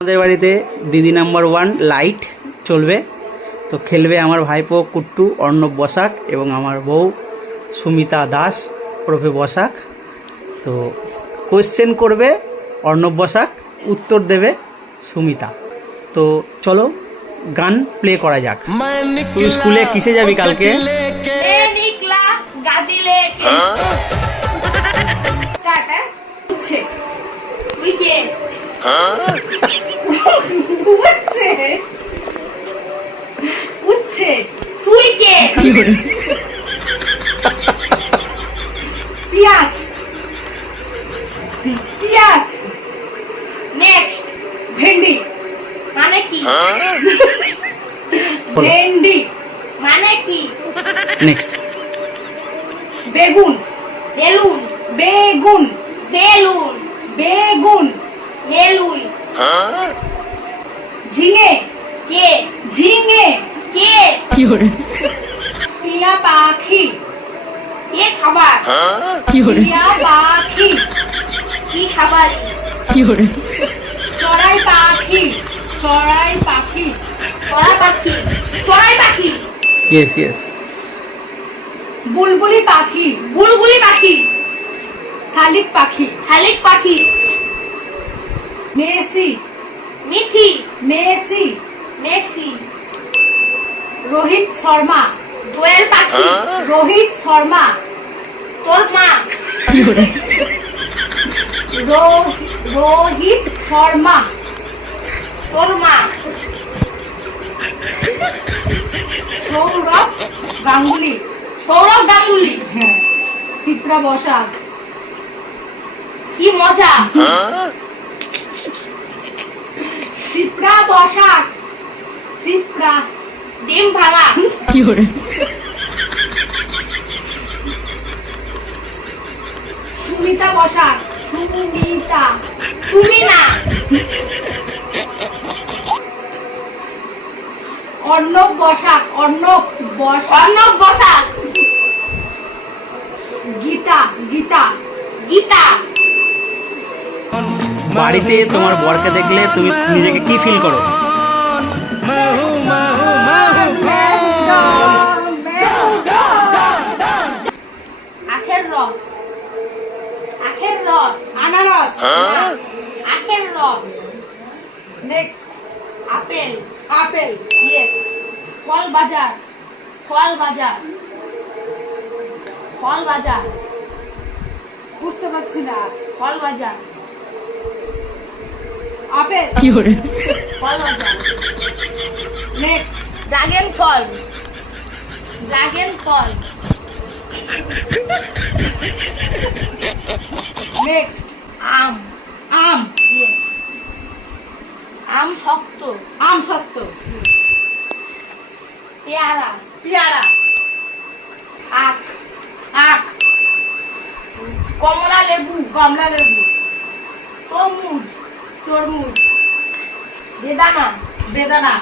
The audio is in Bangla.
আমাদের বাড়িতে দিদি নাম্বার 1 লাইট চলবে, তো খেলবে আমার ভাইপো কুট্টু অর্ণব বসাক এবং আমার বউ সুমিতা দাস ওরফে বসাক। তো কোয়েশ্চেন করবে অর্ণব বসাক, উত্তর দেবে সুমিতা। তো চলো গান প্লে করা যাক। তুই স্কুলে কিসে যাবি কালকে? তুই কে? পিয়াজ পিয়াজ। নেক্সট ভেন্ডি মানে কি? ভেন্ডি মানে কি? নেক্সট বেগুন বেলুন বেগুন বেলুন বেগুন বেলুই। ঝিঙে কে? ঝিঙে কে? টিয়া পাখি কে খাবার? টিয়া পাখি কি খাবার? চড়াই পাখি চড়াই পাখি চড়াই পাখি চড়াই পাখি। Yes yes. বুলবুলি পাখি বুলবুলি পাখি। শালিক পাখি শালিক পাখি। মেসি মিঠি মেসি মেসি। রোহিত শর্মা দোয়েল পাখি। রোহিত শর্মা তোর মা। রোহিত শর্মা তোর মা। সৌরভ গাঙ্গুলি সৌরভ গাঙ্গুলি। হ্যাঁ। তিপ্রা বসাক কি মজা। সিপ্রা বসাক সিপ্রা ডিম ভাঙা। সুমিতা বসাক সুমিতা তুমি না। অর্ণব বসাক অর্ণব অর্ণব বসাক। গীতা গীতা গীতা। বাড়িতে তোমার বরকে দেখলে তুমি নিজেকে কি ফিল করো? আখের রস আখের রস আনারস আখের রস। Next apple apple yes. ফল বাজার ফল বাজার ফল বাজার। বুঝতে পারছি না। ফল বাজার আপেল ফল বাজার। নেক্সট ড্রাগন ফল ড্রাগন ফল। নেক্সট আম আম ইয়েস। আম শক্ত আম শক্ত। পেয়ারা পেয়ারা। আখ আখ। কমলা লেবু কমলা লেবু। তরমুজ তরমুজ। বেদানা বেদানা।